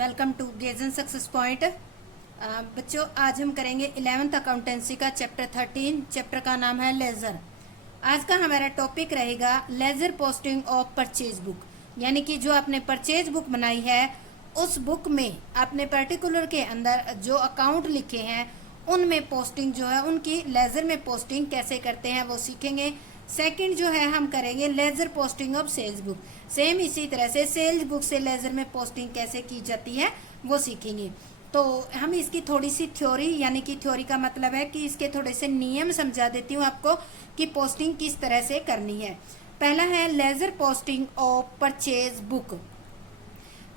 Welcome to गेजन success point. बच्चों, आज हम करेंगे 11th अकाउंटेंसी का चैप्टर 13। चैप्टर का नाम है लेजर। आज का हमारा टॉपिक रहेगा laser posting of purchase book, यानी कि जो आपने परचेज बुक बनाई है उस बुक में आपने पर्टिकुलर के अंदर जो अकाउंट लिखे हैं उनमें पोस्टिंग जो है उनकी लेजर में पोस्टिंग कैसे करते हैं वो सीखेंगे। सेकंड जो है हम करेंगे ledger posting of sales book. Same इसी तरह से सेल्स बुक से लेजर में पोस्टिंग कैसे की जाती है वो सीखेंगे। तो हम इसकी थोड़ी सी थ्योरी, यानी कि थ्योरी का मतलब है कि इसके थोड़े से नियम समझा देती हूँ आपको कि पोस्टिंग किस तरह से करनी है। पहला है ledger posting of purchase book.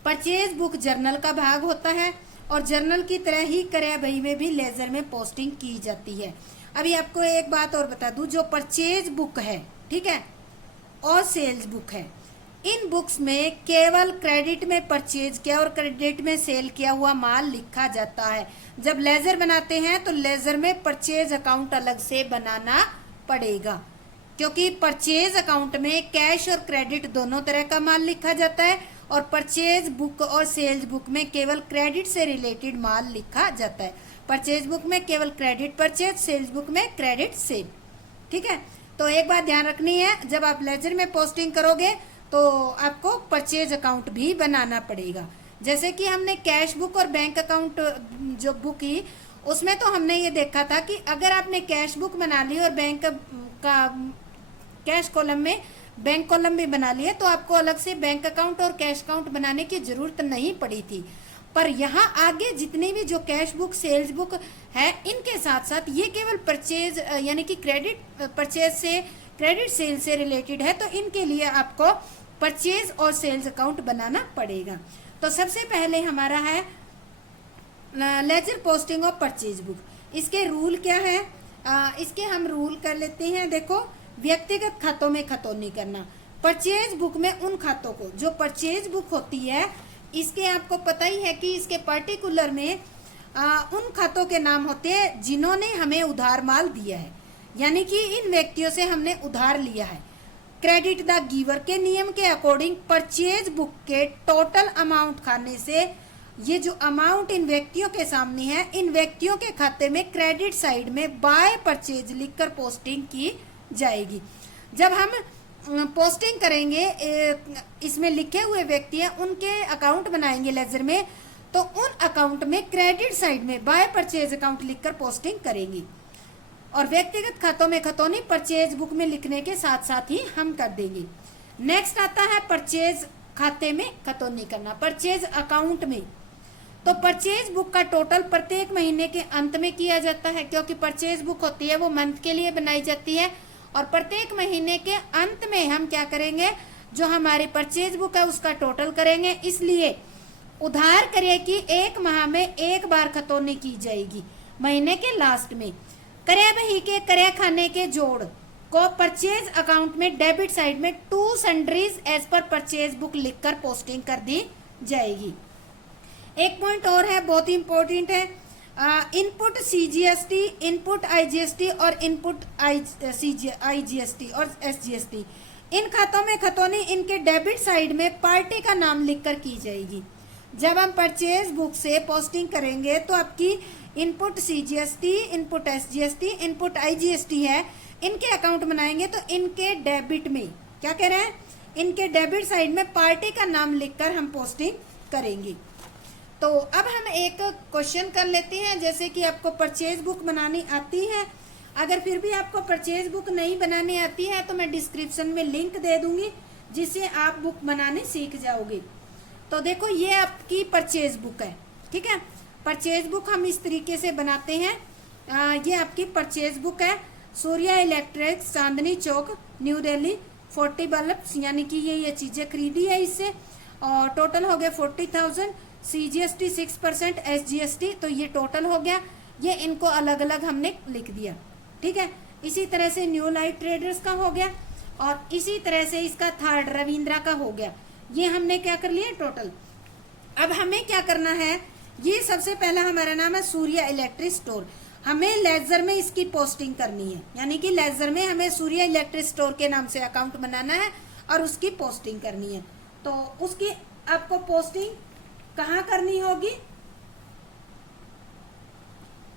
Purchase book journal का भाग होता है और जर्नल की तरह ही क्रय बही में भी लेजर में पोस्टिंग की जाती है। अभी आपको एक बात और बता दूं, जो परचेज बुक है, ठीक है, और सेल्स बुक है, इन बुक्स में केवल क्रेडिट में परचेज किया और क्रेडिट में सेल किया हुआ माल लिखा जाता है। जब लेजर बनाते हैं तो लेजर में परचेज अकाउंट अलग से बनाना पड़ेगा, क्योंकि परचेज अकाउंट में कैश और क्रेडिट दोनों तरह का माल लिखा जाता है और परचेज बुक और सेल्स बुक में केवल क्रेडिट से रिलेटेड माल लिखा जाता है। परचेज बुक में केवल क्रेडिट परचेज, सेल्स बुक में क्रेडिट सेल। ठीक है, तो एक बात ध्यान रखनी है, जब आप लेजर में पोस्टिंग करोगे तो आपको परचेज अकाउंट भी बनाना पड़ेगा। जैसे कि हमने कैश बुक और बैंक अकाउंट जो बुक की उसमें तो हमने ये देखा था कि अगर आपने कैश बुक बना ली और बैंक का कैश कॉलम में बैंक कॉलम भी बना लिया तो आपको अलग से बैंक अकाउंट और कैश अकाउंट बनाने की जरूरत नहीं पड़ी थी। पर यहाँ आगे जितनी भी जो कैश बुक सेल्स बुक है इनके साथ साथ ये केवल परचेज यानी कि क्रेडिट परचेज से क्रेडिट सेल से रिलेटेड है, तो इनके लिए आपको परचेज और सेल्स अकाउंट बनाना पड़ेगा। तो सबसे पहले हमारा है ledger posting of purchase book. इसके रूल क्या है, इसके हम रूल कर लेते हैं। देखो, व्यक्तिगत खातों में खतौनी करना। परचेज बुक में उन खातों को, जो परचेज बुक होती है इसके आपको पता ही है कि इसके पर्टिकुलर में उन खातों के नाम होते हैं जिन्होंने हमें उधार माल दिया है, यानी कि इन व्यक्तियों से हमने उधार लिया है। क्रेडिट द गिवर के नियम के अकॉर्डिंग परचेज बुक के टोटल अमाउंट खाने से ये जो अमाउंट इन व्यक्तियों के सामने है, इन व्यक्तियों के खाते में क्रेडिट साइड में बाय परचेज लिखकर पोस्टिंग की जाएगी। जब हम पोस्टिंग करेंगे, इसमें लिखे हुए व्यक्ति हैं उनके अकाउंट बनाएंगे लेजर में, तो उन अकाउंट में क्रेडिट साइड में बाय परचेज अकाउंट लिखकर पोस्टिंग करेंगे और व्यक्तिगत खातों में खतौनी परचेज बुक में लिखने के साथ साथ ही हम कर देंगे। नेक्स्ट आता है परचेज खाते में खतौनी करना। परचेज अकाउंट में तो परचेज बुक का टोटल प्रत्येक महीने के अंत में किया जाता है, क्योंकि परचेज बुक होती है वो मंथ के लिए बनाई जाती है और प्रत्येक महीने के अंत में हम क्या करेंगे, जो हमारी परचेज बुक है उसका टोटल करेंगे। इसलिए उधार क्रय की एक माह में एक बार खतौनी की जाएगी, महीने के लास्ट में। क्रय बही के क्रय खाने के जोड़ को परचेज अकाउंट में डेबिट साइड में to sundries as per purchase book लिखकर पोस्टिंग कर दी जाएगी। एक पॉइंट और है, बहुत ही इंपॉर्टेंट है, इनपुट सीजीएसटी, इनपुट आईजीएसटी और इनपुट आईजीएसटी और एसजीएसटी। इन खातों में खतौनी इनके डेबिट साइड में पार्टी का नाम लिखकर की जाएगी। जब हम परचेज बुक से पोस्टिंग करेंगे तो आपकी input CGST, input SGST, input IGST है, इनके अकाउंट बनाएंगे तो इनके डेबिट में क्या कह रहे हैं, इनके डेबिट साइड में पार्टी का नाम लिखकर हम पोस्टिंग करेंगे। तो अब हम एक क्वेश्चन कर लेते हैं। जैसे कि आपको परचेज बुक बनानी आती है, अगर फिर भी आपको परचेज बुक नहीं बनानी आती है तो मैं डिस्क्रिप्शन में लिंक दे दूंगी जिससे आप बुक बनाने सीख जाओगे। तो देखो, ये आपकी परचेज बुक है, ठीक है। परचेज बुक हम इस तरीके से बनाते हैं। ये आपकी परचेज बुक है। Surya electrics, Chandni Chowk, new Delhi, 40 bulb, यानी कि ये चीजें खरीदी है इससे और टोटल हो गया 40,000। सीजीएसटी 6%, एसजीएसटी, तो ये टोटल हो गया। ये इनको अलग अलग हमने लिख दिया, ठीक है। इसी तरह से न्यू लाइफ ट्रेडर्स का हो गया और इसी तरह से इसका थर्ड रविंद्रा का हो गया। ये हमने क्या कर लिया टोटल। अब हमें क्या करना है, ये सबसे पहला हमारा नाम है सूर्या इलेक्ट्रिक स्टोर। हमें लेजर में इसकी पोस्टिंग करनी है, यानी कि लेजर में हमें सूर्या इलेक्ट्रिक स्टोर के नाम से अकाउंट बनाना है और उसकी पोस्टिंग करनी है। तो उसकी आपको पोस्टिंग कहाँ करनी होगी,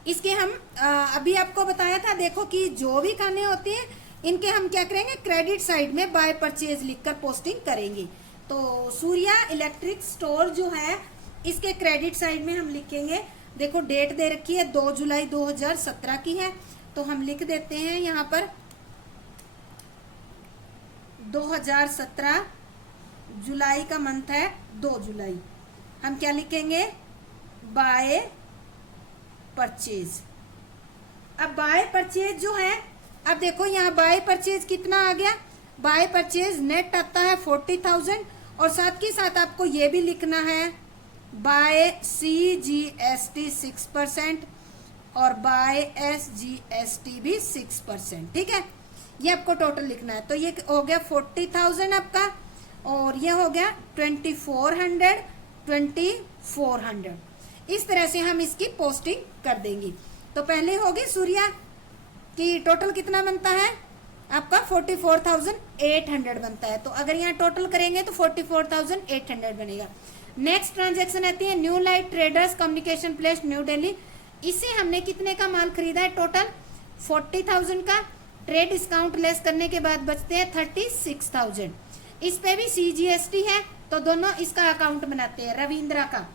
इसके हम अभी आपको बताया था, देखो कि जो भी खाने होते हैं इनके हम क्या करेंगे, क्रेडिट साइड में बाय परचेज लिखकर पोस्टिंग करेंगे। तो सूर्या इलेक्ट्रिक स्टोर जो है इसके क्रेडिट साइड में हम लिखेंगे, देखो डेट दे रखी है 2 जुलाई 2017 की है, तो हम लिख देते हैं यहाँ पर 2017 जुलाई का मंथ है 2 जुलाई, हम क्या लिखेंगे, बाय परचेज। अब बाय परचेज जो है, अब देखो यहाँ बाय परचेज कितना आ गया, बाय परचेज नेट आता है 40,000 और साथ के साथ आपको ये भी लिखना है बाय CGST 6% और बाय SGST भी 6%, ठीक है, ये आपको टोटल लिखना है। तो ये हो गया 40,000 आपका और ये हो गया 2400 इस तरह से हम इसकी पोस्टिंग कर देंगे। तो पहले होगी सूर्या की टोटल कितना बनता है आपका 44,800 बनता है, तो अगर यहाँ टोटल करेंगे तो 44,800 बनेगा। नेक्स्ट ट्रांजैक्शन आती है new light traders communication place new Delhi, इससे हमने कितने का माल खरीदा है, टोटल 40,000 का, ट्रेड डिस्काउंट लेस करने के बाद बचते हैं 36,000, इस पे भी CGST है, तो दोनों इसका अकाउंट बनाते हैं, रविंद्रा का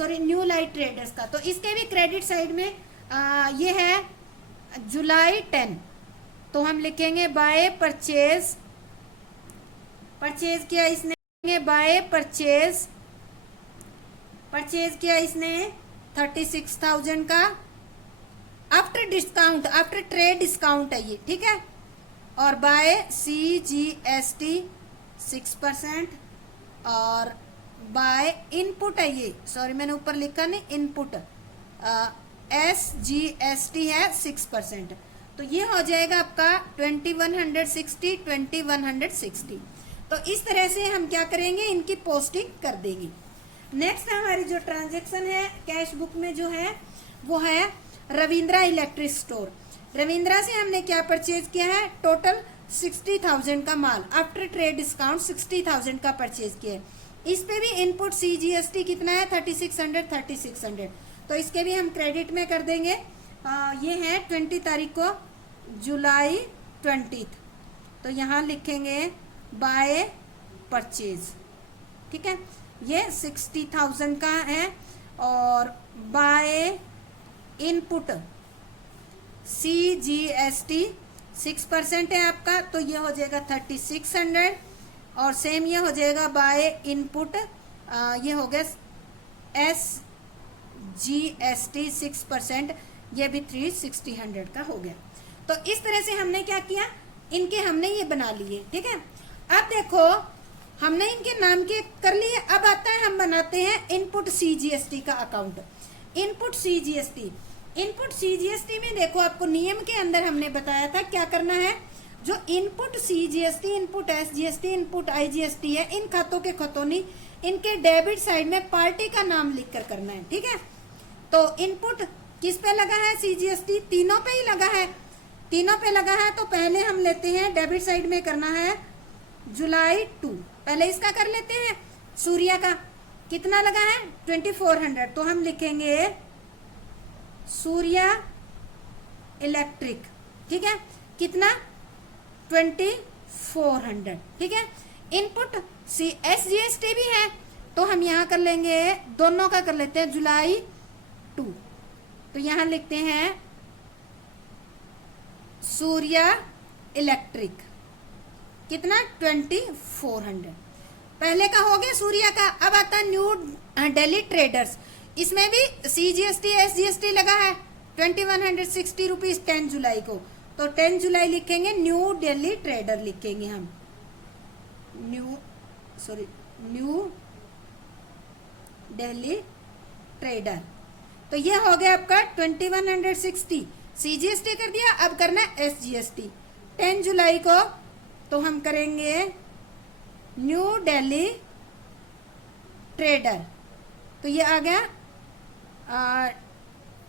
न्यू लाइट ट्रेडर्स का। तो इसके भी क्रेडिट साइड में ये है जुलाई 10, तो हम लिखेंगे बाय परचेज, परचेज किया इसने, बाय परचेज किया इसने 36,000 का, after discount, after trade discount है ये, ठीक है, और बाय CGST 6% और बाय इनपुट है ये, सॉरी मैंने ऊपर लिखा नहीं, इनपुट SGST है 6%, तो ये हो जाएगा आपका 2160। तो इस तरह से हम क्या करेंगे, इनकी पोस्टिंग कर देंगे। नेक्स्ट हमारी जो ट्रांजैक्शन है कैश बुक में जो है वो है रविंद्रा इलेक्ट्रिक स्टोर। रविंद्रा से हमने क्या परचेज किया है, टोटल 60,000 का माल, आफ्टर ट्रेड डिस्काउंट 60,000 का परचेज किया है। इस पे भी इनपुट CGST कितना है 3600, तो इसके भी हम क्रेडिट में कर देंगे। ये है 20 तारीख को, जुलाई 20, तो यहाँ लिखेंगे बाय परचेज, ठीक है, ये 60,000 का है और बाय इनपुट CGST 6% है आपका, तो ये हो जाएगा 3600 और सेम ये हो जाएगा बाय इनपुट, ये हो गया SGST 6%, ये भी 360 का हो गया। तो इस तरह से हमने क्या किया, इनके हमने ये बना लिए, ठीक है। अब देखो हमने इनके नाम के कर लिए, अब आता है हम बनाते हैं इनपुट CGST का अकाउंट। इनपुट CGST में देखो आपको नियम के अंदर हमने बताया था क्या करना है, जो input CGST, input SGST, input IGST है, इन खातों के खतौनी इनके डेबिट साइड में पार्टी का नाम लिखकर करना है, ठीक है। तो इनपुट किस पे लगा है, CGST तीनों पे ही लगा है, तीनों पे लगा है, तो पहले हम लेते हैं डेबिट साइड में करना है जुलाई 2, पहले इसका कर लेते हैं। सूर्या का कितना लगा है 2400, तो हम लिखेंगे सूर्या इलेक्ट्रिक, ठीक है, कितना 2400, ठीक है। इनपुट SGST भी है, तो हम यहाँ कर लेंगे, दोनों का कर लेते हैं जुलाई 2, तो यहाँ लिखते हैं सूर्या इलेक्ट्रिक, कितना 2400, पहले का हो गया सूर्या का। अब आता है न्यू दिल्ली ट्रेडर्स, इसमें भी CGST SGST लगा है 2160 रुपीज 10 जुलाई को, तो 10 जुलाई लिखेंगे, न्यू दिल्ली ट्रेडर लिखेंगे हम, न्यू दिल्ली ट्रेडर, तो ये हो गया आपका 2160, CGST कर दिया, अब करना है SGST 10 जुलाई को, तो हम करेंगे न्यू दिल्ली ट्रेडर, तो ये आ गया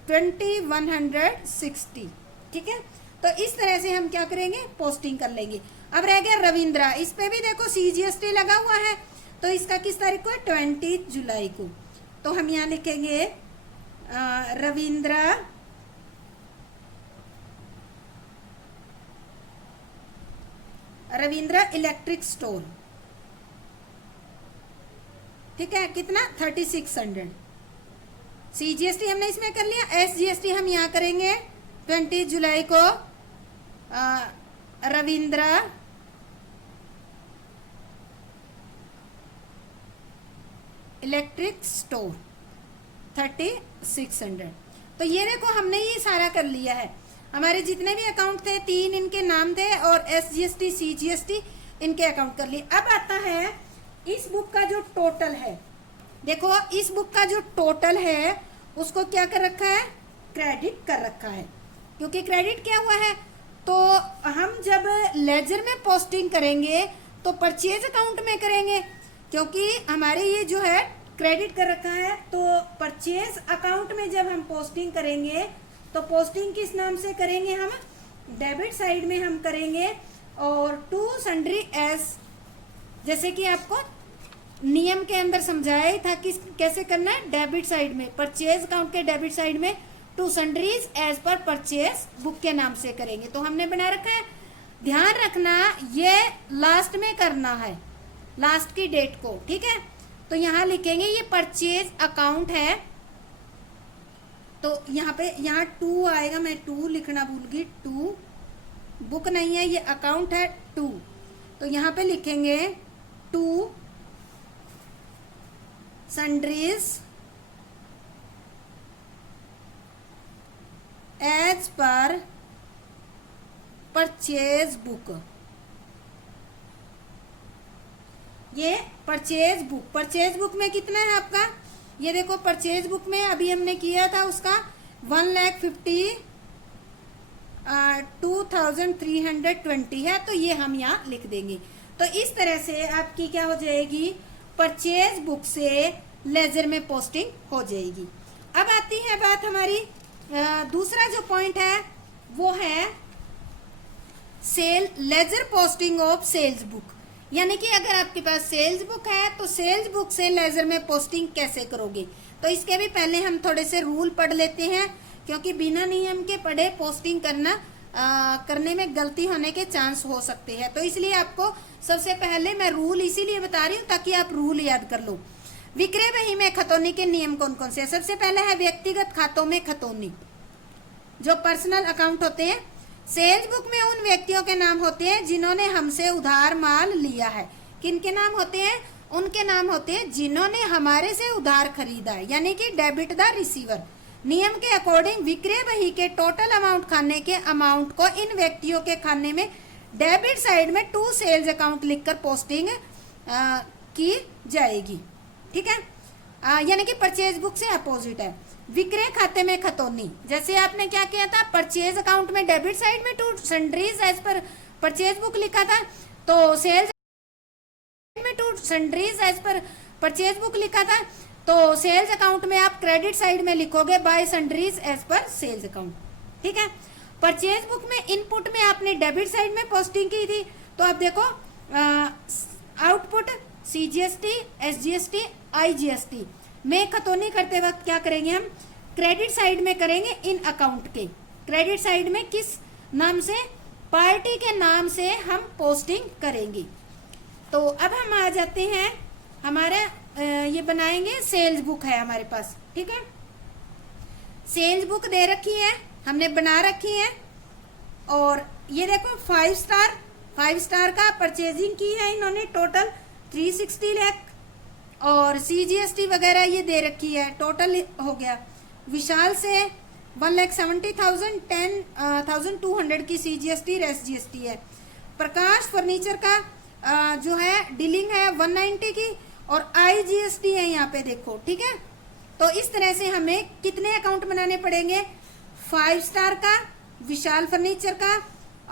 2160, ठीक है। तो इस तरह से हम क्या करेंगे, पोस्टिंग कर लेंगे। अब रह गया रविंद्रा, इस पे भी देखो CGST लगा हुआ है, तो इसका किस तारीख को है 20 जुलाई को, तो हम यहाँ लिखेंगे रविंद्रा इलेक्ट्रिक स्टोर, ठीक है, कितना 3600। CGST हमने इसमें कर लिया। SGST हम यहाँ करेंगे 20 जुलाई को रविंद्रा इलेक्ट्रिक स्टोर 3600। तो ये देखो हमने ये सारा कर लिया है। हमारे जितने भी अकाउंट थे 3 इनके नाम थे और SGST CGST इनके अकाउंट कर लिए। अब आता है इस बुक का जो टोटल है। देखो इस बुक का जो टोटल है उसको क्या कर रखा है, क्रेडिट कर रखा है। क्योंकि क्रेडिट क्या हुआ है, तो हम जब लेजर में पोस्टिंग करेंगे तो परचेज अकाउंट में करेंगे, क्योंकि हमारे ये जो है क्रेडिट कर रखा है। तो परचेज अकाउंट में जब हम पोस्टिंग करेंगे तो पोस्टिंग किस नाम से करेंगे, हम डेबिट साइड में हम करेंगे। और टू सन्ड्री एस, जैसे कि आपको नियम के अंदर समझाया ही था कि कैसे करना है, डेबिट साइड में, परचेज अकाउंट के डेबिट साइड में to sundries as per purchase book के नाम से करेंगे। तो हमने बना रखा है। ध्यान रखना ये लास्ट में करना है, लास्ट की डेट को, ठीक है। तो यहाँ लिखेंगे ये परचेज अकाउंट है, तो यहाँ पे यहाँ 2 आएगा, मैं 2 लिखना भूल गई, 2 बुक नहीं है, ये अकाउंट है 2। तो यहाँ पे लिखेंगे 2 sundries as per purchase book. ये परचेज बुक में कितना है आपका, ये देखो परचेज बुक में अभी हमने किया था उसका 1,52,320 है। तो ये हम यहाँ लिख देंगे। तो इस तरह से आपकी क्या हो जाएगी, परचेज बुक से लेजर में पोस्टिंग हो जाएगी। अब आती है बात हमारी दूसरा जो पॉइंट है वो है ledger posting of sales book. यानी कि अगर आपके पास सेल्स बुक है तो सेल्स बुक से लेजर में पोस्टिंग कैसे करोगे। तो इसके भी पहले हम थोड़े से रूल पढ़ लेते हैं, क्योंकि बिना नियम के पढ़े पोस्टिंग करने में गलती होने के चांस हो सकते हैं। तो इसलिए आपको सबसे पहले मैं रूल इसीलिए बता रही हूँ ताकि आप रूल याद कर लो। विक्रय बही में खतौनी के नियम कौन कौन से हैं। सबसे पहले है व्यक्तिगत खातों में खतौनी, जो पर्सनल अकाउंट होते हैं। सेल्स बुक में उन व्यक्तियों के नाम होते हैं जिन्होंने हमसे उधार माल लिया है। किनके नाम होते हैं, उनके नाम होते हैं जिन्होंने हमारे से उधार खरीदा है, यानी कि डेबिट द रिसीवर। नियम के अकॉर्डिंग विक्रय बही के टोटल अमाउंट खाने के अमाउंट को इन व्यक्तियों के खाने में डेबिट साइड में टू सेल्स अकाउंट लिखकर पोस्टिंग की जाएगी, ठीक है। यानी कि परचेज बुक से अपोजिट है। विक्रय खाते में खतौनी, जैसे आपने क्या किया था, परचेज अकाउंट में डेबिट साइड में to sundries as per purchase book लिखा था, तो सेल्स में to sundries as per purchase book लिखा था, तो सेल्स अकाउंट में आप क्रेडिट साइड में लिखोगे by sundries as per sales account, ठीक है। परचेज बुक में इनपुट में आपने डेबिट साइड में पोस्टिंग की थी, तो अब देखो आउटपुट CGST, SGST, IGST में खतौनी करते वक्त क्या करेंगे, हम क्रेडिट साइड में करेंगे इन अकाउंट के। क्रेडिट साइड में किस नाम से, पार्टी के नाम से हम पोस्टिंग करेंगे। तो अब हम आ जाते हैं हमारे ये बनाएंगे, सेल्स बुक है हमारे पास, ठीक है। सेल्स बुक दे रखी है, हमने बना रखी है, और ये देखो 5 स्टार का परचेजिंग की है इन्होंने, टोटल 360 लाख, और CGST वगैरह ये दे रखी है, टोटल हो गया। विशाल से 1,70,000 10,200 की CGST SGST है। प्रकाश फर्नीचर का जो है डीलिंग है 190 की, और IGST है यहाँ पे देखो, ठीक है। तो इस तरह से हमें कितने अकाउंट बनाने पड़ेंगे, 5 स्टार का, विशाल फर्नीचर का,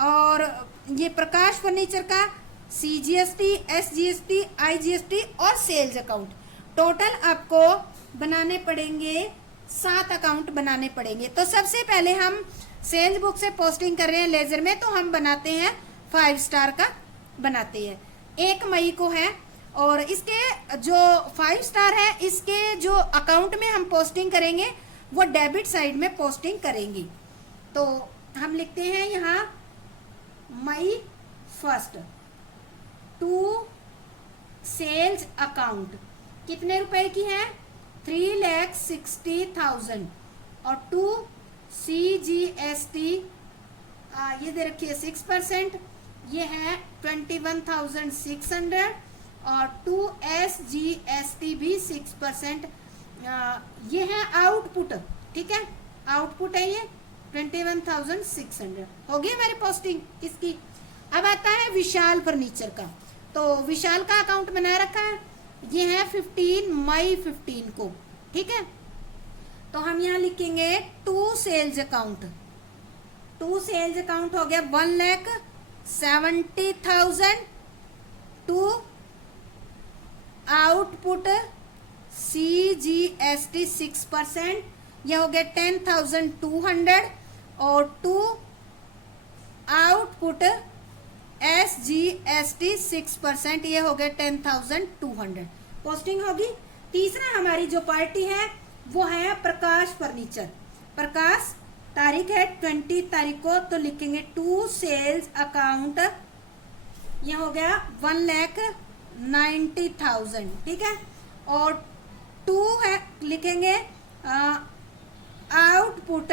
और ये प्रकाश फर्नीचर का, CGST, SGST, IGST और सेल्स अकाउंट। टोटल आपको बनाने पड़ेंगे 7 अकाउंट बनाने पड़ेंगे। तो सबसे पहले हम सेल्स बुक से पोस्टिंग कर रहे हैं लेजर में, तो हम बनाते हैं 5 स्टार का बनाते हैं। 1 मई को है, और इसके जो 5 स्टार है, इसके जो अकाउंट में हम पोस्टिंग करेंगे वो डेबिट साइड में पोस्टिंग करेंगे। तो हम लिखते हैं यहाँ मई 1 टू सेल्स अकाउंट कितने रुपए की है, 3,60,000 और टू CGST ये दे रखी है 6%, ये है 21,600 और टू SGST भी 6%। ये है आउटपुट, ठीक है, आउटपुट है ये 21,600 होगी हमारी पोस्टिंग इसकी। अब आता है विशाल फर्नीचर का। तो विशाल का अकाउंट बना रखा है, ये है 15 मई 15 को, ठीक है। तो हम यहाँ लिखेंगे to sales account, to sales account हो गया 1,70,000 टू आउटपुट CGST 6%, ये हो गया 10,200 और टू आउटपुट SGST 6%, ये हो गया 10,200 पोस्टिंग होगी। तीसरा हमारी जो पार्टी है वो है प्रकाश फर्नीचर। प्रकाश तारीख है 20 तारीख को, तो लिखेंगे टू सेल्स अकाउंट, ये हो गया 1,90,000, ठीक है। और टू है लिखेंगे आउटपुट,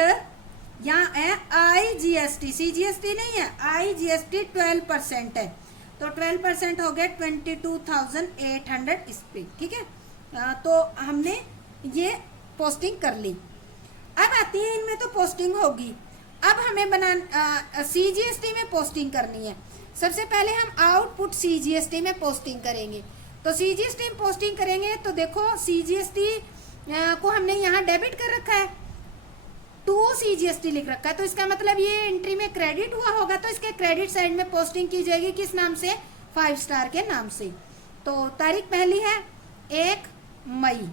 यहाँ है IGST, CGST नहीं है, IGST 12% है, तो 12% हो गया 22,800 इस पे, ठीक है। तो हमने ये पोस्टिंग कर ली। अब आती है इनमें तो पोस्टिंग होगी, अब हमें CGST में पोस्टिंग करनी है। सबसे पहले हम आउटपुट CGST में पोस्टिंग करेंगे। तो CGST में पोस्टिंग करेंगे तो देखो CGST को हमने यहाँ डेबिट कर रखा है, टू CGST लिख रखा है, तो इसका मतलब ये एंट्री में क्रेडिट हुआ होगा, तो इसके क्रेडिट साइड में पोस्टिंग की जाएगी किस नाम से, 5 स्टार के नाम से। तो तारीख पहली है 1 मई,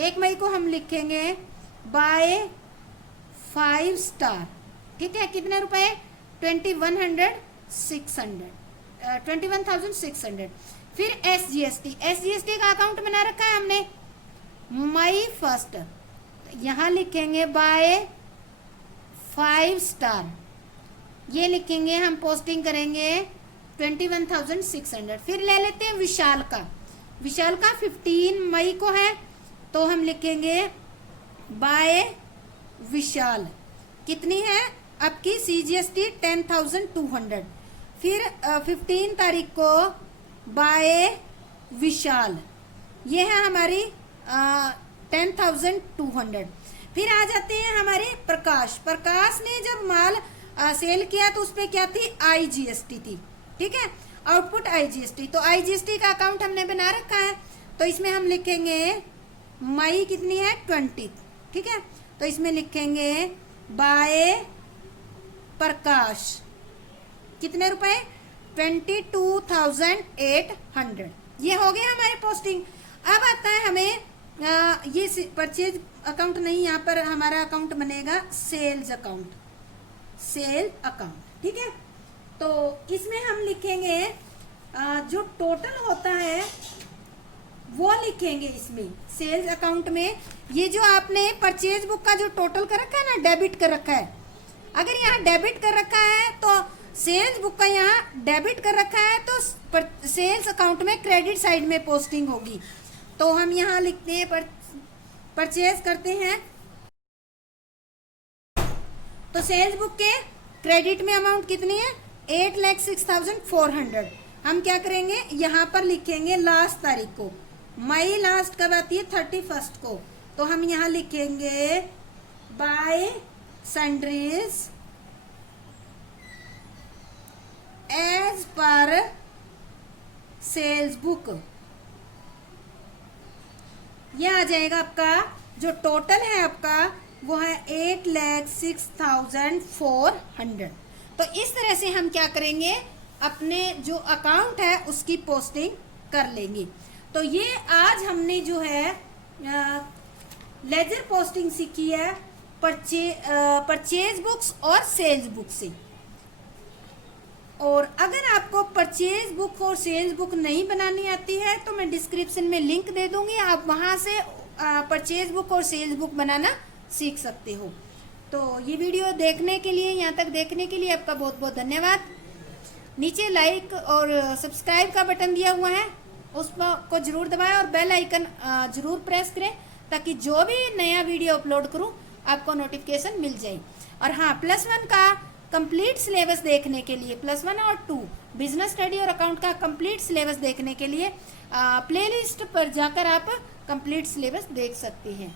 1 मई को हम लिखेंगे बाय 5 स्टार, ठीक है। कितने रुपए, 21,600। फिर SGST का अकाउंट बना रखा है हमने मई 1, यहाँ लिखेंगे बाय 5 स्टार, ये लिखेंगे हम, पोस्टिंग करेंगे 21,600। फिर ले लेते हैं विशाल का। विशाल का 15 मई को है, तो हम लिखेंगे बाय विशाल, कितनी है आपकी CGST 10,200। फिर 15 तारीख को बाय विशाल, ये है हमारी 10,200। फिर आ जाते हैं हमारे प्रकाश। प्रकाश ने जब माल सेल किया तो उसपे क्या थी, IGST थी, ठीक है, आउटपुट IGST। तो IGST का अकाउंट हमने बना रखा है, तो इसमें हम लिखेंगे मई कितनी है 20, ठीक है। तो इसमें लिखेंगे बाय प्रकाश, कितने रुपए, 22,800, ये हो गया हमारे पोस्टिंग। अब आता है हमें ये परचेज अकाउंट नहीं, यहाँ पर हमारा अकाउंट बनेगा सेल्स अकाउंट, सेल अकाउंट, ठीक है। तो इसमें हम लिखेंगे जो टोटल होता है वो लिखेंगे इसमें सेल्स अकाउंट में। ये जो आपने परचेज बुक का जो टोटल कर रखा है ना, डेबिट कर रखा है, अगर यहाँ डेबिट कर रखा है तो सेल्स बुक का यहाँ डेबिट कर रखा है, तो सेल्स अकाउंट में क्रेडिट साइड में पोस्टिंग होगी। तो हम यहाँ लिखते हैं परचेज करते हैं, तो सेल्स बुक के क्रेडिट में अमाउंट कितनी है, 8,06,400। हम क्या करेंगे, यहाँ पर लिखेंगे लास्ट तारीख को, मई लास्ट कब आती है, 31 को, तो हम यहाँ लिखेंगे by sundries as per sales book, ये आ जाएगा आपका जो टोटल है आपका वो है 8,06,400। तो इस तरह से हम क्या करेंगे, अपने जो अकाउंट है उसकी पोस्टिंग कर लेंगे। तो ये आज हमने जो है लेजर पोस्टिंग सीखी है परचेज बुक्स और सेल्स बुक से। और अगर आपको परचेज बुक और सेल्स बुक नहीं बनानी आती है तो मैं डिस्क्रिप्शन में लिंक दे दूंगी, आप वहां से परचेज बुक और सेल्स बुक बनाना सीख सकते हो। तो ये वीडियो देखने के लिए, यहाँ तक देखने के लिए आपका बहुत बहुत धन्यवाद। नीचे लाइक और सब्सक्राइब का बटन दिया हुआ है, उस को जरूर दबाएं और बेल आइकन जरूर प्रेस करें ताकि जो भी नया वीडियो अपलोड करूं आपको नोटिफिकेशन मिल जाए। और हाँ, +1 का कंप्लीट सिलेबस देखने के लिए, +1 और 2 बिजनेस स्टडी और अकाउंट का कंप्लीट सिलेबस देखने के लिए प्लेलिस्ट पर जाकर आप कंप्लीट सिलेबस देख सकते हैं।